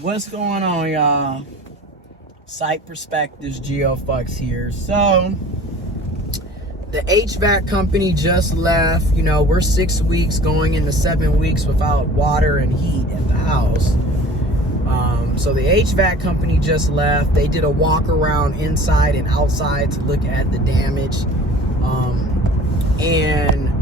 What's going on, y'all? Site Perspectives, GeoFucks here. So, the HVAC company just left. You know, we're 6 weeks going into 7 weeks without water and heat at the house. So the HVAC company just left. They did a walk around inside and outside to look at the damage. And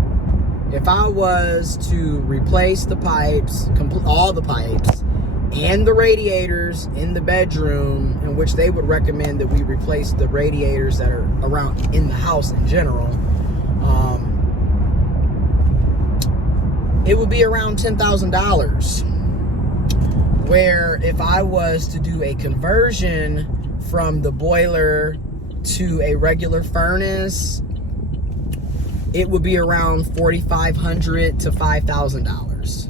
if I was to replace the pipes, all the pipes, and the radiators in the bedroom, in which they would recommend that we replace the radiators that are around in the house in general, it would be around $10,000. Where if I was to do a conversion from the boiler to a regular furnace, it would be around $4,500 to $5,000.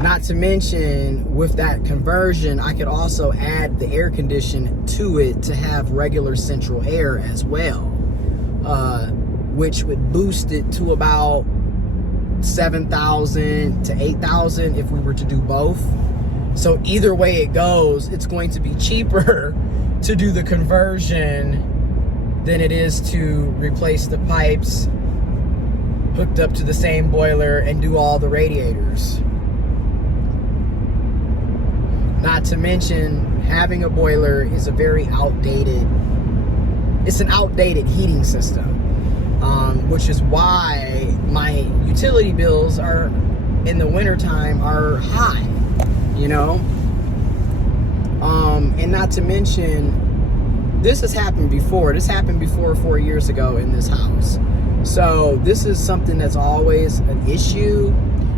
Not to mention, with that conversion, I could also add the air condition to it to have regular central air as well, which would boost it to about $7,000 to $8,000 if we were to do both. So either way it goes, it's going to be cheaper to do the conversion than it is to replace the pipes hooked up to the same boiler and do all the radiators. Not to mention, having a boiler is a very outdated, it's an outdated heating system, which is why my utility bills are, in the wintertime, are high, you know? And not to mention, this has happened before. This happened before 4 years ago in this house. So this is something that's always an issue.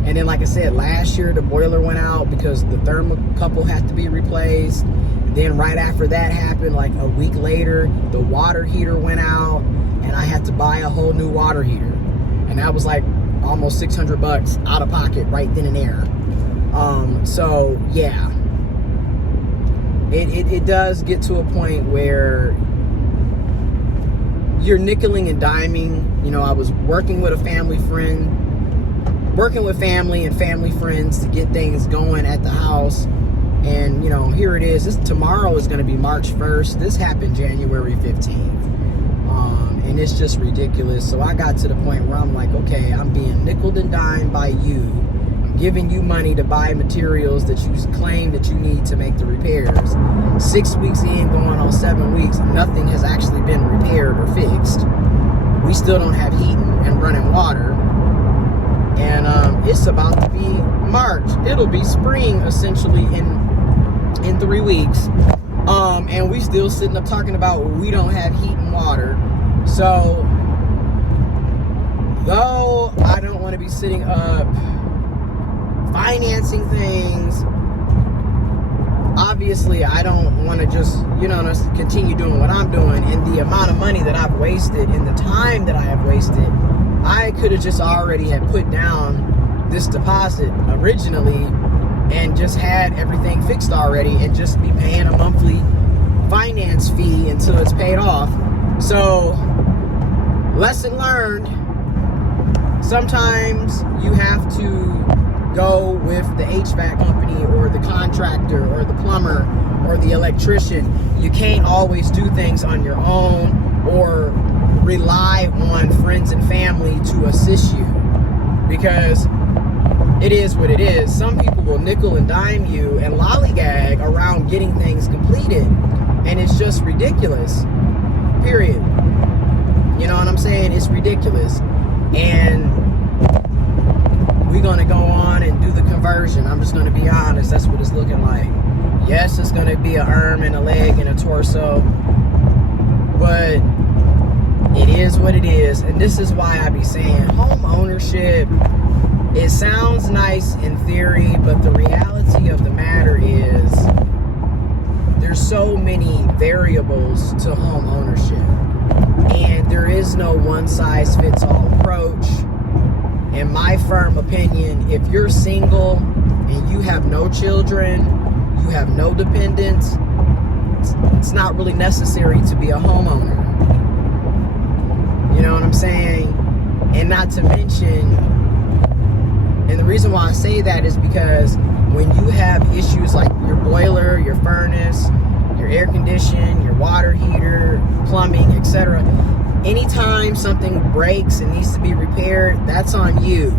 And then, like I said, last year the boiler went out because the thermocouple had to be replaced. And then right after that happened, like a week later, the water heater went out and I had to buy a whole new water heater. And that was like almost $600 out of pocket right then and there. So yeah, it does get to a point where you're nickeling and diming. You know, I was working with family and family friends to get things going at the house. And, you know, here it is. Tomorrow is going to be March 1st. This happened January 15th. And it's just ridiculous. So I got to the point where I'm like, okay, I'm being nickeled and dimed by you. I'm giving you money to buy materials that you claim that you need to make the repairs. 6 weeks in, going on 7 weeks, nothing has actually been repaired or fixed. We still don't have heat and running water. And it's about to be March. It'll be spring essentially in 3 weeks. And we still sitting up talking about we don't have heat and water. So, though I don't want to be sitting up financing things, obviously I don't want to just, you know, continue doing what I'm doing. And the amount of money that I've wasted and the time that I have wasted, I could have just already had put down this deposit originally and just had everything fixed already and just be paying a monthly finance fee until it's paid off. So, lesson learned, sometimes you have to go with the HVAC company or the contractor or the plumber or the electrician. You can't always do things on your own or rely on friends and family to assist you, because it is what it is. Some people will nickel and dime you and lollygag around getting things completed, and it's just ridiculous, period. You know what I'm saying? It's ridiculous. And we're going to go on and do the conversion. I'm just going to be honest, that's what it's looking like. Yes, it's going to be an arm and a leg and a torso, but it is what it is. And this is why I be saying home ownership, it sounds nice in theory, but the reality of the matter is there's so many variables to home ownership. And there is no one-size-fits-all approach. In my firm opinion, if you're single and you have no children, you have no dependents, it's not really necessary to be a homeowner. You know what I'm saying? And not to mention, And the reason why I say that is because when you have issues like your boiler, your furnace, your air condition, your water heater, plumbing, etc., anytime something breaks and needs to be repaired, that's on you.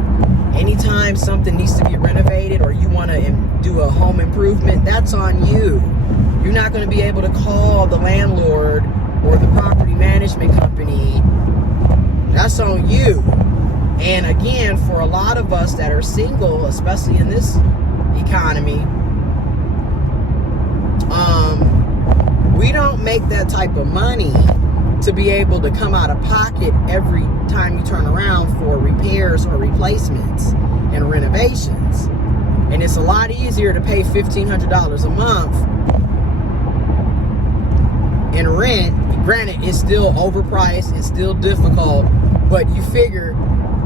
Anytime something needs to be renovated or you want to do a home improvement, that's on you. You're not going to be able to call the landlord or the property management company. That's on you. And again, for a lot of us that are single, especially in this economy, we don't make that type of money to be able to come out of pocket every time you turn around for repairs or replacements and renovations. And it's a lot easier to pay $1,500 a month in rent. Granted, it's still overpriced, it's still difficult, but you figure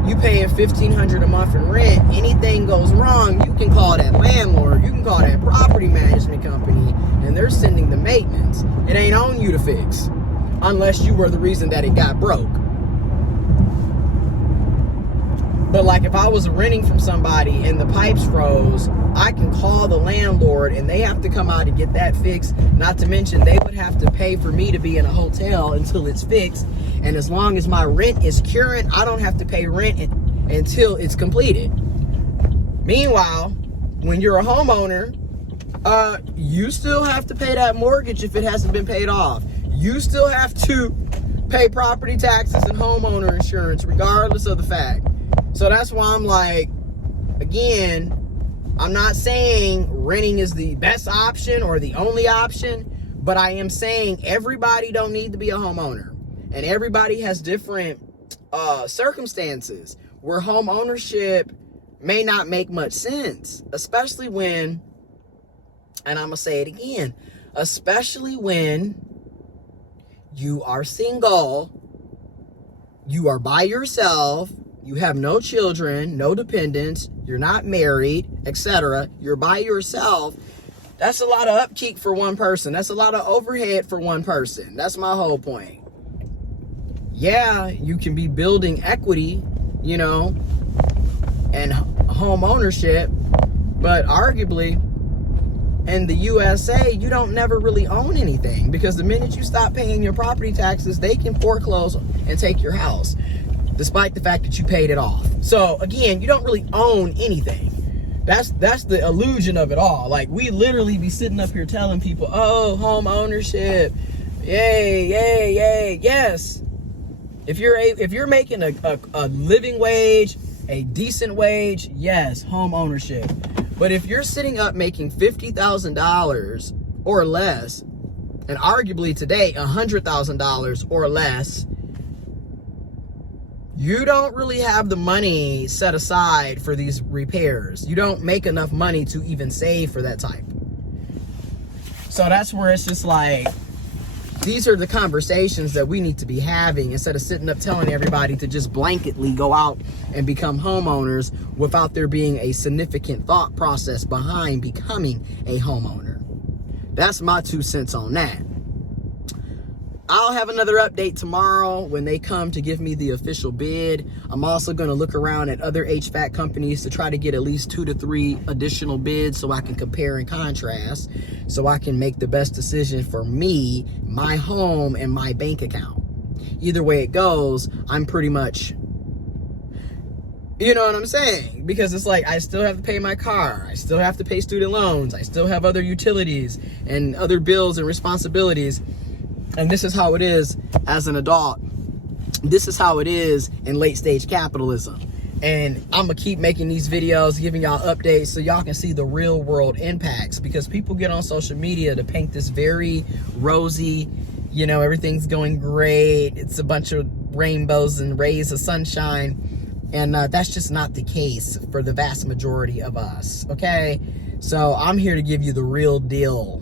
you paying $1,500 a month in rent, anything goes wrong, you can call that landlord, you can call that property management company, and they're sending the maintenance. It ain't on you to fix, unless you were the reason that it got broke. But like if I was renting from somebody and the pipes froze, I can call the landlord and they have to come out and get that fixed. Not to mention they would have to pay for me to be in a hotel until it's fixed. And as long as my rent is current, I don't have to pay rent until it's completed. Meanwhile, when you're a homeowner, you still have to pay that mortgage if it hasn't been paid off. You still have to pay property taxes and homeowner insurance, regardless of the fact. So that's why I'm like, again, I'm not saying renting is the best option or the only option, but I am saying everybody don't need to be a homeowner. And everybody has different circumstances where home ownership may not make much sense, especially when, and I'm going to say it again, especially when you are single, you are by yourself, you have no children, no dependents, you're not married, etc. You're by yourself. That's a lot of upkeep for one person. That's a lot of overhead for one person. That's my whole point. Yeah, you can be building equity, you know, and home ownership, but arguably in the USA, you don't never really own anything, because the minute you stop paying your property taxes, they can foreclose and take your house, despite the fact that you paid it off. So again, you don't really own anything. That's the illusion of it all. Like, we literally be sitting up here telling people, oh, home ownership, yay, yay, yay. Yes, if you're making a living wage, a decent wage, yes, home ownership. But if you're sitting up making $50,000 or less, and arguably today $100,000 or less, you don't really have the money set aside for these repairs. You don't make enough money to even save for that type. So that's where it's just like, these are the conversations that we need to be having, instead of sitting up telling everybody to just blanketly go out and become homeowners without there being a significant thought process behind becoming a homeowner. That's my 2 cents on that. I'll have another update tomorrow when they come to give me the official bid. I'm also going to look around at other HVAC companies to try to get at least 2 to 3 additional bids so I can compare and contrast, so I can make the best decision for me, my home, and my bank account. Either way it goes, I'm pretty much, you know what I'm saying? Because it's like, I still have to pay my car. I still have to pay student loans. I still have other utilities and other bills and responsibilities. And this is how it is as an adult. This is how it is in late stage capitalism. And I'm gonna keep making these videos, giving y'all updates so y'all can see the real world impacts, because people get on social media to paint this very rosy, you know, everything's going great, it's a bunch of rainbows and rays of sunshine, and that's just not the case for the vast majority of us, okay? So I'm here to give you the real deal.